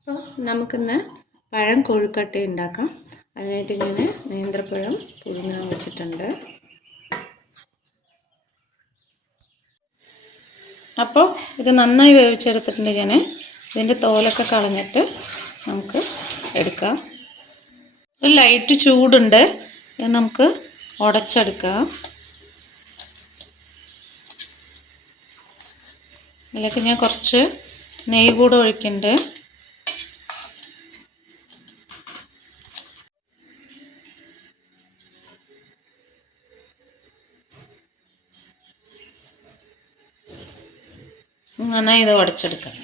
അപ്പോൾ നമുക്കിന്ന് പഴം കൊഴുക്കട്ട ഉണ്ടാക്കാം. അതിനായിട്ട് ഞാൻ നേന്ത്രപ്പഴം പുഴുങ്ങാൻ വെച്ചിട്ടുണ്ട്. അപ്പോൾ ഇത് നന്നായി വേവിച്ചെടുത്തിട്ടുണ്ട്. ഞാൻ ഇതിൻ്റെ തോലൊക്കെ കളഞ്ഞിട്ട് നമുക്ക് എടുക്കാം. ഒരു ലൈറ്റ് ചൂടുണ്ട്, ഇത് നമുക്ക് ഉടച്ചെടുക്കാം. ഇതിലേക്ക് ഞാൻ കുറച്ച് നെയ്യ് കൂടെ ഒഴിക്കുന്നുണ്ട്. നന്നായി ഇത് ഉടച്ചെടുക്കാം.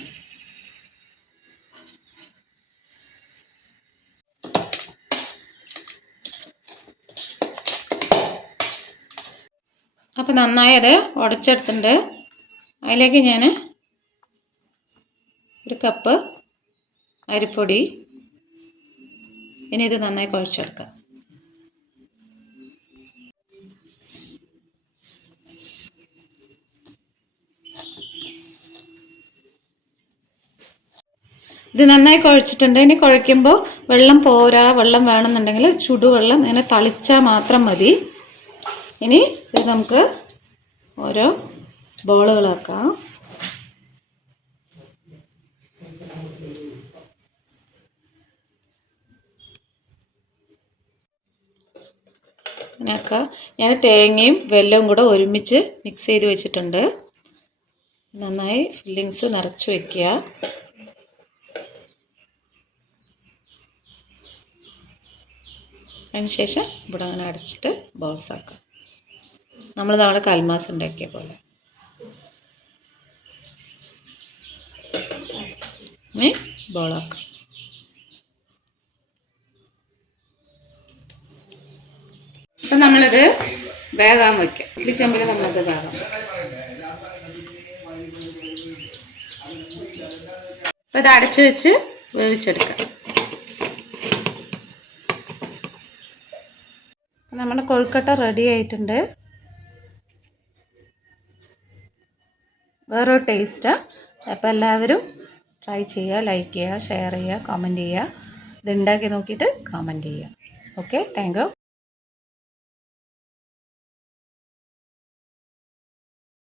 അപ്പോൾ നന്നായി അത് ഉടച്ചെടുത്തിട്ടുണ്ട്. അതിലേക്ക് ഞാൻ ഒരു കപ്പ് അരിപ്പൊടി, ഇനി ഇത് നന്നായി കുഴച്ചെടുക്കാം. ഇത് നന്നായി കുഴച്ചിട്ടുണ്ട്. ഇനി കുഴയ്ക്കുമ്പോൾ വെള്ളം പോരാ, വെള്ളം വേണമെന്നുണ്ടെങ്കിൽ ചുടുവെള്ളം ഇങ്ങനെ തളിച്ചാൽ മാത്രം മതി. ഇനി ഇത് നമുക്ക് ഓരോ ബോളുകളാക്കാം. അങ്ങനെയൊക്കെ ഞാൻ തേങ്ങയും വെല്ലവും കൂടെ ഒരുമിച്ച് മിക്സ് ചെയ്ത് വെച്ചിട്ടുണ്ട്. നന്നായി ഫില്ലിങ്സ് നിറച്ച് വയ്ക്കുക. അതിനുശേഷം ഇവിടെ അങ്ങനെ അടച്ചിട്ട് ബോൾസ് ആക്കാം. നമ്മൾ നമ്മുടെ കൽമാസ് ഉണ്ടാക്കിയ പോലെ. ഇനി ബോളാക്കാം. അപ്പം നമ്മളിത് വേകാൻ വയ്ക്കാം. ഇഡ്ഡലി ചെമ്പിൽ നമ്മളത് വേകാം. അപ്പം ഇത് അടച്ചു വെച്ച് വേവിച്ചെടുക്കാം. നമ്മുടെ കൊഴുക്കട്ട റെഡി ആയിട്ടുണ്ട്. വേറൊരു ടേസ്റ്റാണ്. അപ്പോൾ എല്ലാവരും ട്രൈ ചെയ്യുക, ലൈക്ക് ചെയ്യുക, ഷെയർ ചെയ്യുക, കമൻറ്റ് ചെയ്യുക. ഇത് ഉണ്ടാക്കി നോക്കിയിട്ട് കമൻറ്റ് ചെയ്യുക. Okay, thank you.